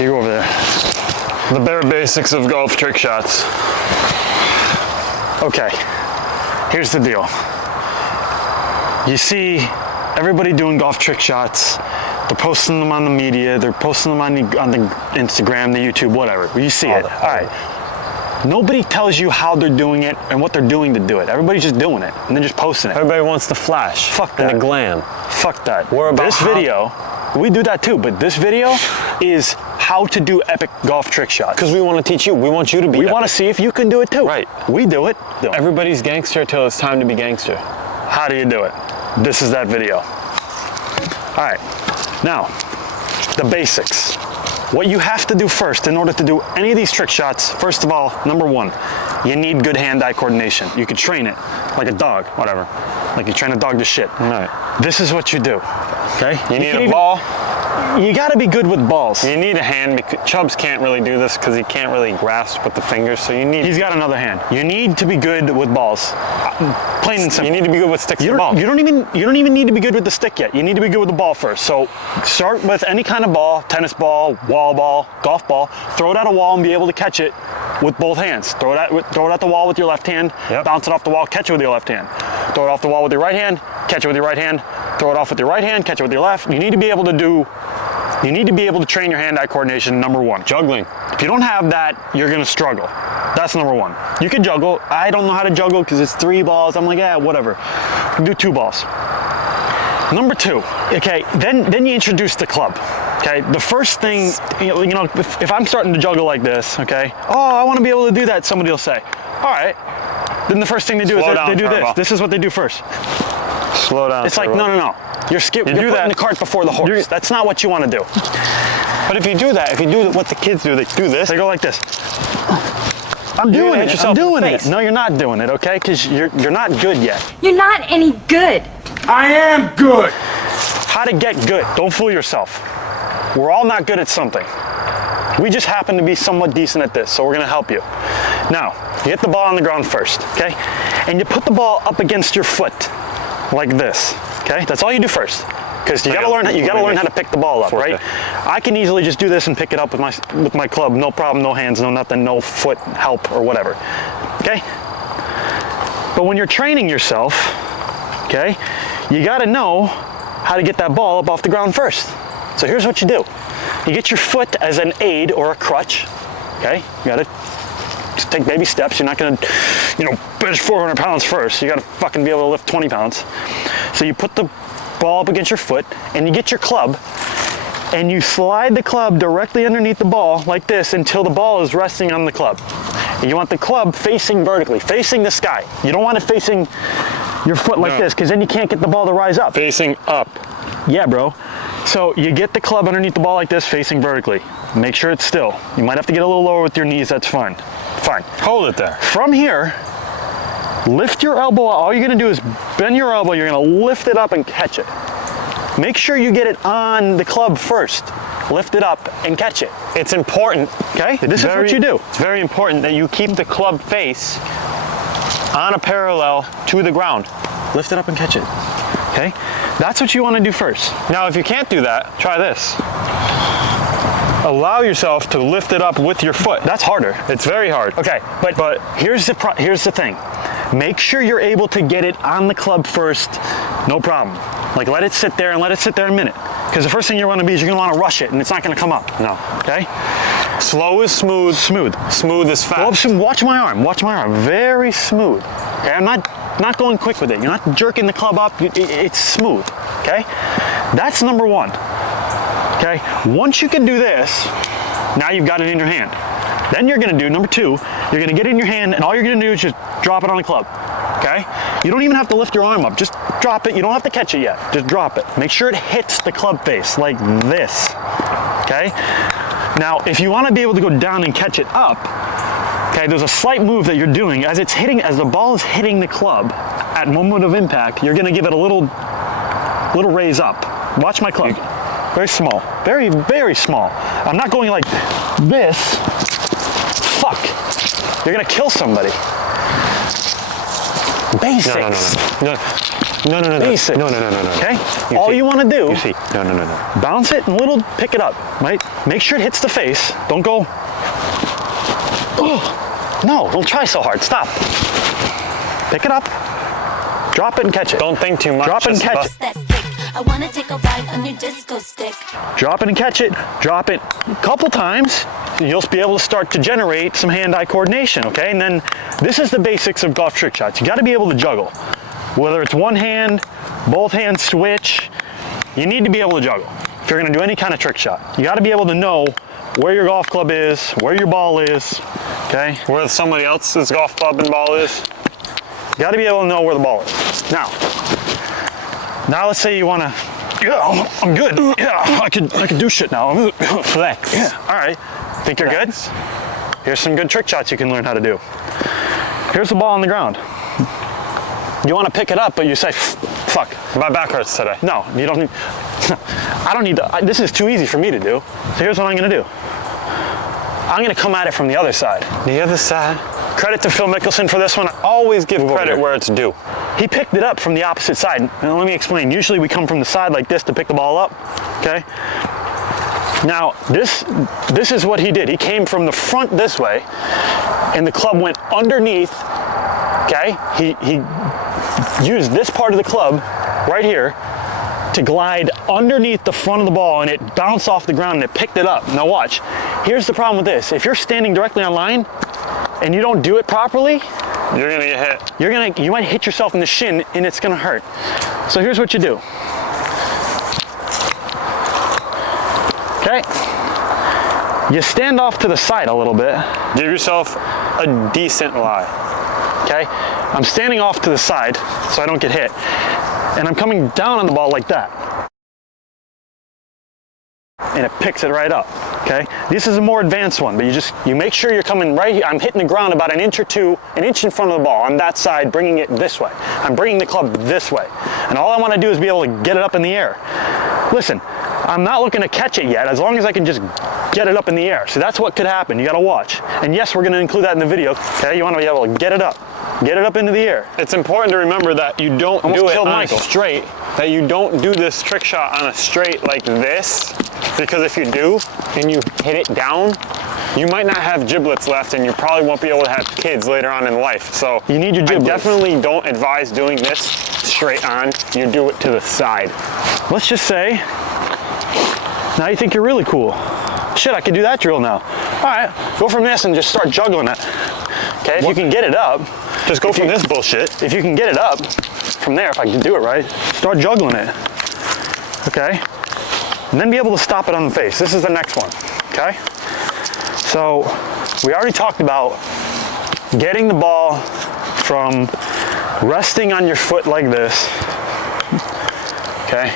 You go over there. The bare basics of golf trick shots. Okay, here's the deal. You see everybody doing golf trick shots. They're posting them on the media. They're posting them on the Instagram, the YouTube, whatever. You see it. All right. Nobody tells you how they're doing it and what they're doing to do it. Everybody's just doing it and they're just posting it. Everybody wants the flash. Fuck that. And the glam. Fuck that. We're about this video. We do that too, but this video is how to do epic golf trick shots. Because we want to teach you. We want you to be We epic. want to see if you can do it too. Right. We do it. Everybody's gangster till it's time to be gangster. How do you do it? This is that video. All right. Now, the basics. What you have to do first in order to do any of these trick shots, first of all, number one, you need good hand-eye coordination. You can train it like a dog, whatever. Like you train a dog to shit. All right. This is what you do, okay? You need a ball. You gotta be good with balls. You need a hand, because Chubbs can't really do this because he can't really grasp with the fingers, so you need... He's got another hand. You need to be good with balls. Plain and simple. You need to be good with sticks and balls. You don't even need to be good with the stick yet. You need to be good with the ball first. So start with any kind of ball, tennis ball, wall ball, golf ball. Throw it at a wall and be able to catch it with both hands. Throw it at the wall with your left hand, bounce it off the wall, catch it with your left hand. Throw it off the wall with your right hand, catch it with your right hand. Throw it off with your right hand, catch it with your left. You need to be able to train your hand-eye coordination, number one. Juggling. If you don't have that, you're gonna struggle. That's number one. You can juggle. I don't know how to juggle because it's 3 balls. I'm like, yeah, whatever. You can do 2 balls. Number 2, okay, then you introduce the club. Okay, the first thing, you know, if I'm starting to juggle like this, okay, oh, I want to be able to do that, somebody will say, all right. Then the first thing they do is they do this. This is what they do first. Slow down. It's like, no. You're putting the cart before the horse. That's not what you want to do. But if you do that, if you do what the kids do, they do this. They go like this. I'm doing it. I'm doing it. No, you're not doing it, okay? Because you're not good yet. You're not any good. I am good. How to get good. Don't fool yourself. We're all not good at something. We just happen to be somewhat decent at this, so we're gonna help you. Now, you hit the ball on the ground first, okay? And you put the ball up against your foot, like this, okay? That's all you do first, because you gotta learn how to pick the ball up, right? I can easily just do this and pick it up with my club, no problem, no hands, no nothing, no foot help or whatever, okay? But when you're training yourself, okay, you gotta know how to get that ball up off the ground first. So here's what you do. You get your foot as an aid or a crutch, okay? You gotta just take baby steps. You're not gonna, bench 400 pounds first. You gotta fucking be able to lift 20 pounds. So you put the ball up against your foot and you get your club and you slide the club directly underneath the ball like this until the ball is resting on the club. And you want the club facing vertically, facing the sky. You don't want it facing your foot like this, because then you can't get the ball to rise up. Facing up. Yeah, bro. So you get the club underneath the ball like this, facing vertically. Make sure it's still. You might have to get a little lower with your knees, that's fine. Fine. Hold it there. From here, lift your elbow up. All you're gonna do is bend your elbow, you're gonna lift it up and catch it. Make sure you get it on the club first. Lift it up and catch it. It's important, okay? This is what you do. It's very important that you keep the club face on a parallel to the ground. Lift it up and catch it, okay? That's what you wanna do first. Now, if you can't do that, try this. Allow yourself to lift it up with your foot. That's harder. It's very hard. Okay, but here's the thing. Make sure you're able to get it on the club first, no problem. Like let it sit there a minute. Because the first thing you want to be is you're gonna want to rush it and it's not gonna come up. No. Okay? Slow is smooth. Smooth. Smooth is fast. Watch my arm, very smooth. Okay, I'm not going quick with it. You're not jerking the club up, it's smooth, okay? That's number one, okay? Once you can do this, now you've got it in your hand. Then you're gonna do, number 2, you're gonna get it in your hand and all you're gonna do is just drop it on the club, okay? You don't even have to lift your arm up, just drop it. You don't have to catch it yet, just drop it. Make sure it hits the club face like this, okay? Now, if you wanna be able to go down and catch it up, okay, there's a slight move that you're doing. As the ball is hitting the club at moment of impact, you're gonna give it a little raise up. Watch my club. Very small, very, very small. I'm not going like this. Fuck, you're gonna kill somebody. Basics. No. No. Basics. No. Okay? All you want to do, You see, no. bounce it and little pick it up, right? Make sure it hits the face. Don't go, oh, no, don't try so hard. Stop. Pick it up, drop it and catch it. Don't think too much. Drop it and catch it. That stick. I wanna take a ride on your disco stick. Drop it and catch it. Drop it a couple times. You'll be able to start to generate some hand-eye coordination, okay? And then this is the basics of golf trick shots. You got to be able to juggle. Whether it's one hand, both hands switch, you need to be able to juggle if you're going to do any kind of trick shot. You got to be able to know where your golf club is, where your ball is, okay? Where somebody else's golf club and ball is. You got to be able to know where the ball is. Now let's say you want to, yeah, I'm good. Yeah, I could do shit now. Flex. Yeah, all right. Think you're good? Here's some good trick shots you can learn how to do. Here's the ball on the ground. You want to pick it up, but you say, fuck. My back hurts today. No, you don't need, I don't need to, this is too easy for me to do. So here's what I'm going to do. I'm going to come at it from the other side. The other side. Credit to Phil Mickelson for this one. Always give credit Where it's due. He picked it up from the opposite side. And let me explain. Usually we come from the side like this to pick the ball up, okay? Now, this is what he did. He came from the front this way, and the club went underneath, okay? He used this part of the club right here to glide underneath the front of the ball, and it bounced off the ground and it picked it up. Now watch. Here's the problem with this. If you're standing directly on line and you don't do it properly, You're gonna get hit. You might hit yourself in the shin and it's gonna hurt. So here's what you do. Okay, you stand off to the side a little bit. Give yourself a decent lie. Okay, I'm standing off to the side so I don't get hit. And I'm coming down on the ball like that. And it picks it right up, okay? This is a more advanced one, but you make sure you're coming right here. I'm hitting the ground about an inch or two, an inch in front of the ball on that side, bringing it this way. I'm bringing the club this way. And all I want to do is be able to get it up in the air. Listen, I'm not looking to catch it yet, as long as I can just get it up in the air. So that's what could happen. You got to watch. And yes, we're going to include that in the video, okay? You want to be able to get it up into the air. It's important to remember that you don't Almost do it killed on a Michael. straight, that you don't do this trick shot on a straight like this, because if you do and you hit it down, you might not have giblets left and you probably won't be able to have kids later on in life. So You need your I giblets. definitely don't advise doing this straight on. You do it to the side. Let's just say, now you think you're really cool. Shit, I could do that drill now. All right, go from this and just start juggling it. Okay, if you can get it up, Just go If from you- this bullshit. if you can get it up from there, if I can do it right, start juggling it, okay? And then be able to stop it on the face. This is the next one, okay? So we already talked about getting the ball from resting on your foot like this, okay,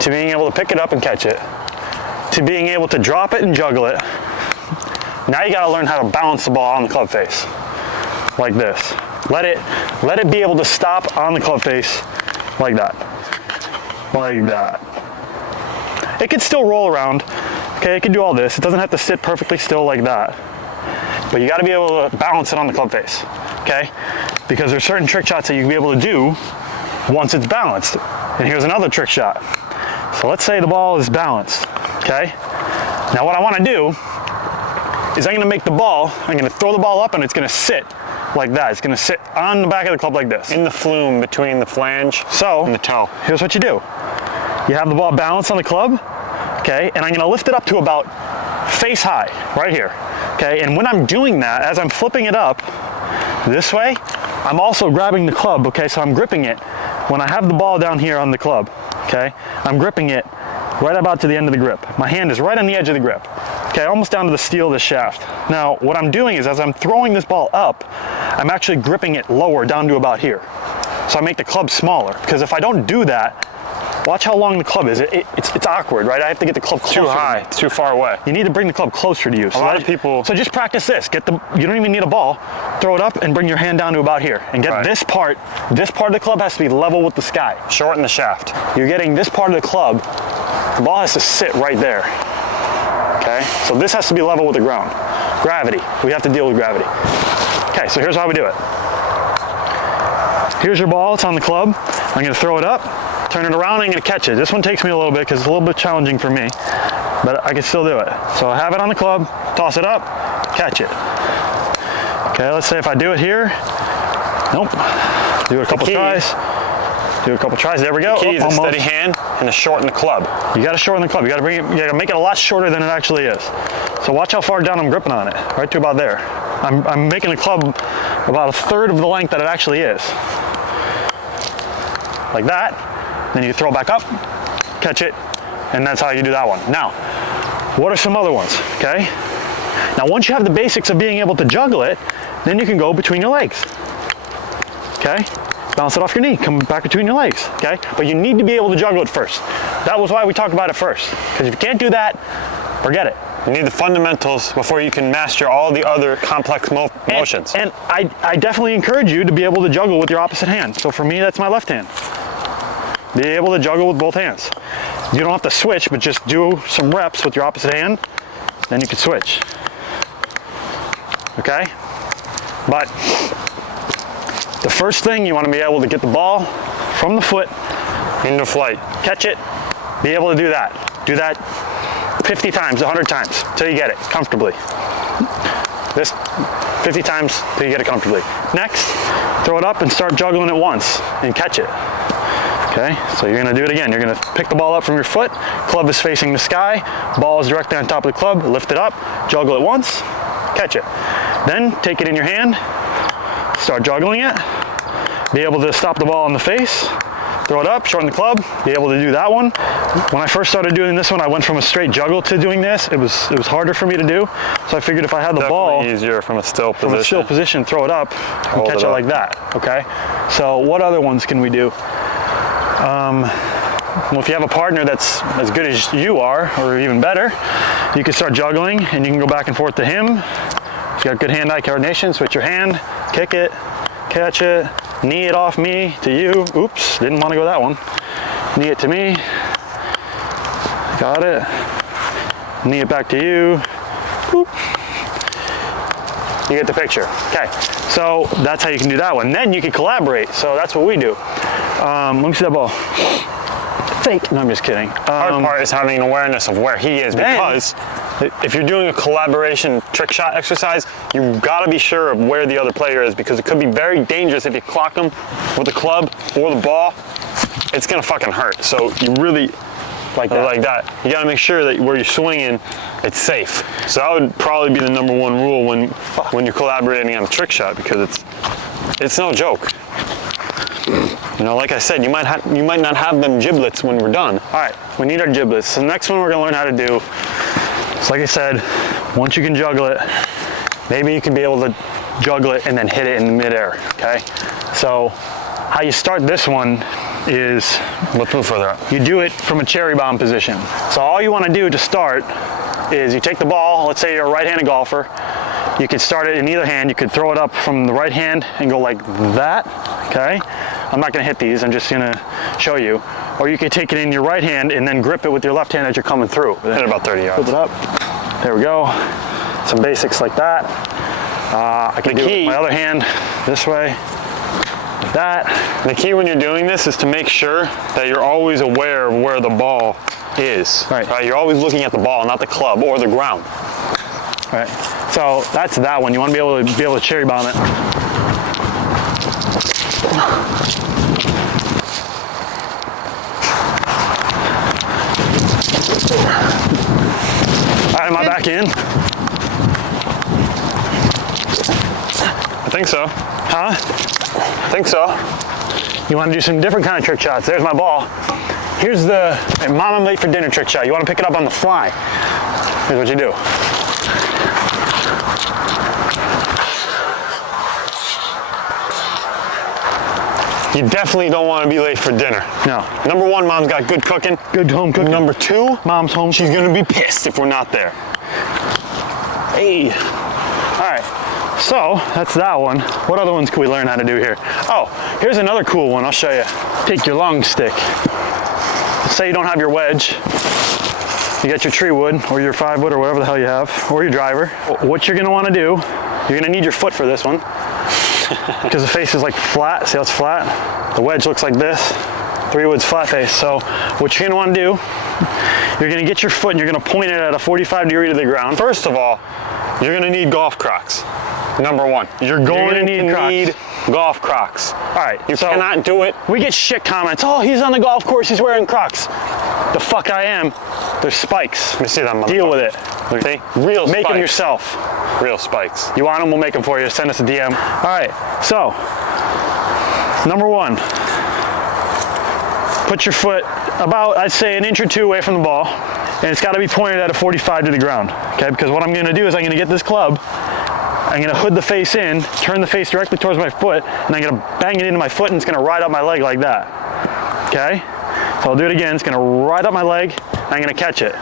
to being able to pick it up and catch it, to being able to drop it and juggle it. Now you gotta learn how to balance the ball on the club face, like this. Let it be able to stop on the club face, like that, like that. It can still roll around, okay? It can do all this. It doesn't have to sit perfectly still like that, but you gotta be able to balance it on the club face, okay? Because there's certain trick shots that you can be able to do once it's balanced. And here's another trick shot. So let's say the ball is balanced, okay? Now what I wanna do is I'm gonna make the ball, I'm gonna throw the ball up and it's gonna sit like that. It's gonna sit on the back of the club like this. In the flume between the flange So, and the toe. here's what you do. You have the ball balanced on the club, okay? And I'm gonna lift it up to about face high, right here, okay? And when I'm doing that, as I'm flipping it up this way, I'm also grabbing the club, okay? So I'm gripping it. When I have the ball down here on the club, okay? I'm gripping it right about to the end of the grip. My hand is right on the edge of the grip, okay? Almost down to the steel of the shaft. Now, what I'm doing is as I'm throwing this ball up, I'm actually gripping it lower down to about here. So I make the club smaller, because if I don't do that, watch how long the club is. It's awkward, right? I have to get the club closer. Too high, too far away. You need to bring the club closer to you. A lot of people- So just practice this. You don't even need a ball. Throw it up and bring your hand down to about here. And get Right. this part of the club has to be level with the sky. Shorten the shaft. You're getting this part of the club, the ball has to sit right there. Okay? So this has to be level with the ground. Gravity. We have to deal with gravity. Okay, so here's how we do it. Here's your ball, it's on the club. I'm gonna throw it up, turn it around, and I'm gonna catch it. This one takes me a little bit because it's a little bit challenging for me, but I can still do it. So I have it on the club, toss it up, catch it. Okay, let's say if I do it here, nope. Do a couple tries. Do a couple tries. There we go. The key is a almost. steady hand and a shorten the club. You got to shorten the club. You got to bring it. You got to make it a lot shorter than it actually is. So watch how far down I'm gripping on it. Right to about there. I'm making the club about a third of the length that it actually is. Like that. Then you throw it back up, catch it, and that's how you do that one. Now, what are some other ones? Okay. Now, once you have the basics of being able to juggle it, then you can go between your legs. Okay. Bounce it off your knee, come back between your legs, okay? But you need to be able to juggle it first. That was why we talked about it first. Because if you can't do that, forget it. You need the fundamentals before you can master all the other complex motions. And I definitely encourage you to be able to juggle with your opposite hand. So for me, that's my left hand. Be able to juggle with both hands. You don't have to switch, but just do some reps with your opposite hand, then you can switch. Okay? But the first thing, you want to be able to get the ball from the foot into flight. Catch it, be able to do that. Do that 50 times, 100 times, till you get it comfortably. This 50 times till you get it comfortably. Next, throw it up and start juggling it once and catch it. Okay, so you're gonna do it again. You're gonna pick the ball up from your foot, club is facing the sky, ball is directly on top of the club, lift it up, juggle it once, catch it. Then take it in your hand, start juggling it, be able to stop the ball in the face, throw it up, shorten the club, be able to do that one. When I first started doing this one, I went from a straight juggle to doing this. It was harder for me to do, so I figured if I had the ball easier from a still position, throw it up and catch it like that. Okay. So what other ones can we do? Well, if you have a partner that's as good as you are, or even better, you can start juggling and you can go back and forth to him. If you got good hand-eye coordination, switch your hand, kick it, catch it, knee it off me to you. Oops, didn't want to go that one. Knee it to me. Got it. Knee it back to you. Boop. You get the picture. Okay, so that's how you can do that one. Then you can collaborate. So that's what we do. Let me see that ball. Fake. No, I'm just kidding. Hard part is having an awareness of where he is, because if you're doing a collaboration trick shot exercise, you've got to be sure of where the other player is, because it could be very dangerous if you clock them with the club or the ball. It's gonna fucking hurt. So you really like that. You got to make sure that where you're swinging, it's safe. So that would probably be the #1 rule when you're collaborating on a trick shot, because it's no joke. You know, like I said, you might not have them giblets when we're done. All right, we need our giblets. So the next one we're gonna learn how to do is, like I said, once you can juggle it, maybe you can be able to juggle it and then hit it in the midair, okay? So how you start this one is, let's move further up. You do it from a cherry bomb position. So all you wanna do to start is you take the ball, let's say you're a right-handed golfer, you could start it in either hand. You could throw it up from the right hand and go like that, okay? I'm not gonna hit these, I'm just gonna show you. Or you could take it in your right hand and then grip it with your left hand as you're coming through. Hit it about 30 yards. Flip it up, there we go. Some basics like that. I can do it with my other hand this way, like that. The key when you're doing this is to make sure that you're always aware of where the ball is. Right? You're always looking at the ball, not the club or the ground. Right. So that's that one. You want to be able to cherry bomb it. All right, am I back in? I think so. Huh? I think so. You want to do some different kind of trick shots. There's my ball. Here's the Mom, I'm late for dinner trick shot. You want to pick it up on the fly. Here's what you do. You definitely don't want to be late for dinner. No. #1, Mom's got good cooking. Good home cooking. #2, Mom's home. She's gonna be pissed if we're not there. Hey. All right. So that's that one. What other ones can we learn how to do here? Oh, here's another cool one. I'll show you. Take your long stick. Let's say you don't have your wedge. You got your tree wood or your 5-wood or whatever the hell you have, or your driver. What you're gonna want to do, you're gonna need your foot for this one. because the face is like flat. See how it's flat? The wedge looks like this. 3-wood's flat face. So what you're gonna wanna do, you're gonna get your foot and you're gonna point it at a 45 degree to the ground. First of all, you're gonna need golf Crocs. Number one, you're going to need golf Crocs. All right, you cannot do it. We get shit comments. Oh, he's on the golf course, he's wearing Crocs. The fuck I am. There's spikes. Let me see that motherfucker. Deal with it. See? Real Make spikes. them yourself. Real spikes. You want them, we'll make them for you. Send us a DM. All right, so number one, put your foot about, I'd say, an inch or two away from the ball, and it's got to be pointed at a 45 to the ground, okay? Because what I'm going to do is I'm going to get this club, I'm going to hood the face in, turn the face directly towards my foot, and I'm going to bang it into my foot, and it's going to ride up my leg like that, okay? So I'll do it again. It's going to ride up my leg, and I'm going to catch it.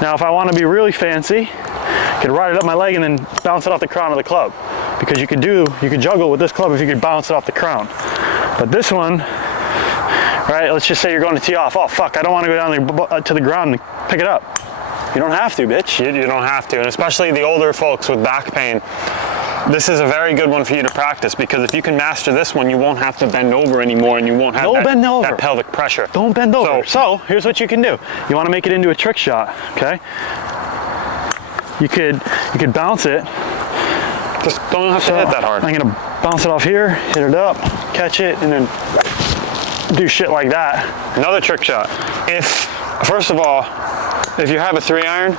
Now, if I want to be really fancy, I could ride it up my leg and then bounce it off the crown of the club, because you could juggle with this club if you could bounce it off the crown. But this one, right, let's just say you're going to tee off. Oh, fuck, I don't want to go down to the ground and pick it up. You don't have to, bitch. You don't have to, and especially the older folks with back pain, this is a very good one for you to practice, because if you can master this one, you won't have to bend over anymore, and you won't have that pelvic pressure. Don't bend over. So here's what you can do. You want to make it into a trick shot, okay? You could bounce it. Just don't have to hit that hard. I'm gonna bounce it off here, hit it up, catch it, and then do shit like that. Another trick shot. First of all, if you have a 3-iron,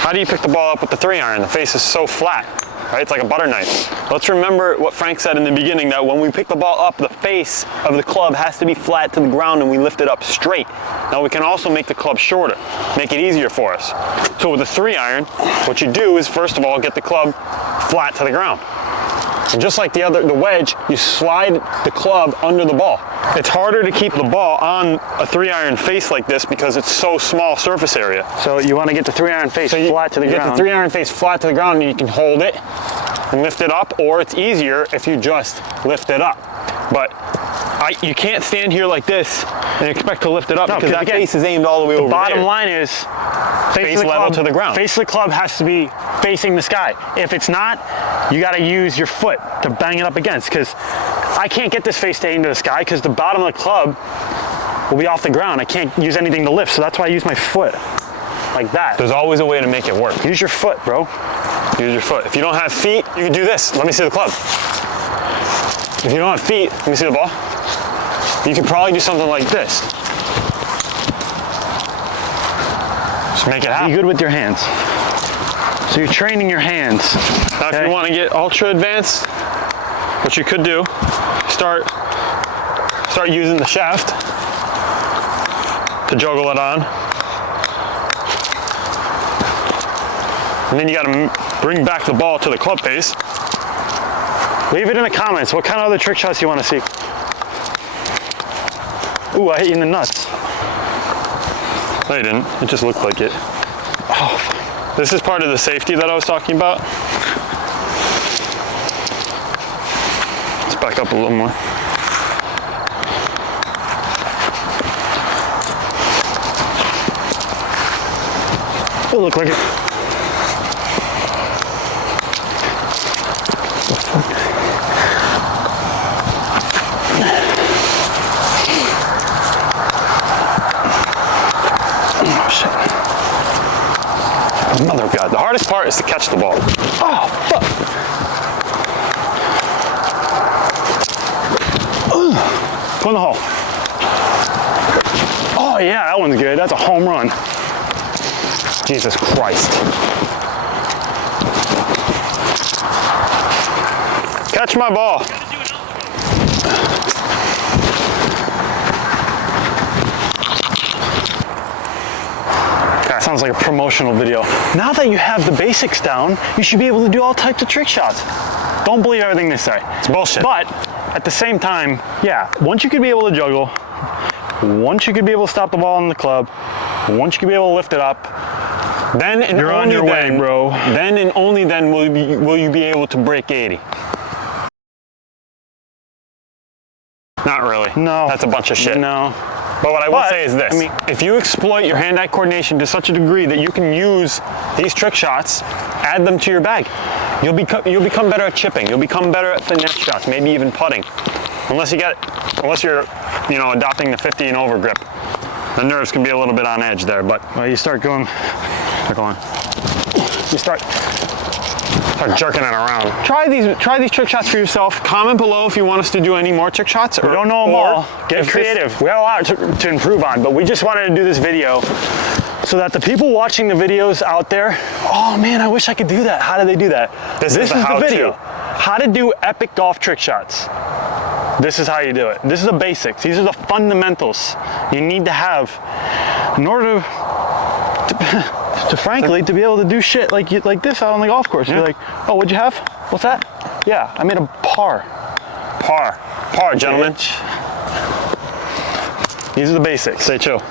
how do you pick the ball up with the 3-iron? The face is so flat, right? It's like a butter knife. Let's remember what Frank said in the beginning, that when we pick the ball up, the face of the club has to be flat to the ground and we lift it up straight. Now we can also make the club shorter, make it easier for us. So with a 3-iron, what you do is, first of all, get the club flat to the ground. And just like the wedge, you slide the club under the ball. It's harder to keep the ball on a 3-iron face like this because it's so small surface area. So you want to get the 3-iron face flat to the ground. Get the 3-iron face flat to the ground, and you can hold it and lift it up, or it's easier if you just lift it up. But you can't stand here like this and expect to lift it up, because that face is aimed all the way over there. The bottom line is face level to the ground. Face of the club has to be facing the sky. If it's not, you got to use your foot to bang it up against, because I can't get this face to aim to the sky because the bottom of the club will be off the ground. I can't use anything to lift, so that's why I use my foot like that. There's always a way to make it work. Use your foot, bro. Use your foot. If you don't have feet, you can do this. Let me see the club. If you don't have feet, let me see the ball. You could probably do something like this. Just make it happen. Be good with your hands. So you're training your hands. Now, if you want to get ultra advanced, what you could do, start using the shaft to juggle it on. And then you got to bring back the ball to the club face. Leave it in the comments. What kind of other trick shots you want to see? Ooh, I hit you in the nuts. No, you didn't. It just looked like it. Oh, this is part of the safety that I was talking about. Let's back up a little more. It'll look like it. Mother of God. The hardest part is to catch the ball. Oh, fuck. Go in the hole. Oh, yeah, that one's good. That's a home run. Jesus Christ. Catch my ball. Sounds like a promotional video. Now that you have the basics down, you should be able to do all types of trick shots. Don't believe everything they say. It's bullshit. But at the same time, yeah, once you could be able to juggle, once you could be able to stop the ball in the club, once you could be able to lift it up, then and you're only on your then, way, bro. Then and only then will you be able to break 80. Not really. No. That's a bunch of shit. No. But what I will say is this. If you exploit your hand-eye coordination to such a degree that you can use these trick shots, add them to your bag. You'll become better at chipping. You'll become better at finesse shots, maybe even putting. Unless you're, you know, adopting the 50 and over grip. The nerves can be a little bit on edge there, but Well, you start going, you start jerking it around. Try these trick shots for yourself. Comment below if you want us to do any more trick shots. we don't know them all. Get creative. We have a lot to improve on, but we just wanted to do this video so that the people watching the videos out there, oh man, I wish I could do that. How do they do that? This is the video. How to do epic golf trick shots. This is how you do it. This is the basics. These are the fundamentals you need to have in order to frankly, to be able to do shit like this out on the golf course. You're like, oh, what'd you have? What's that? Yeah, I made a par. Par, gentlemen. These are the basics. Stay chill.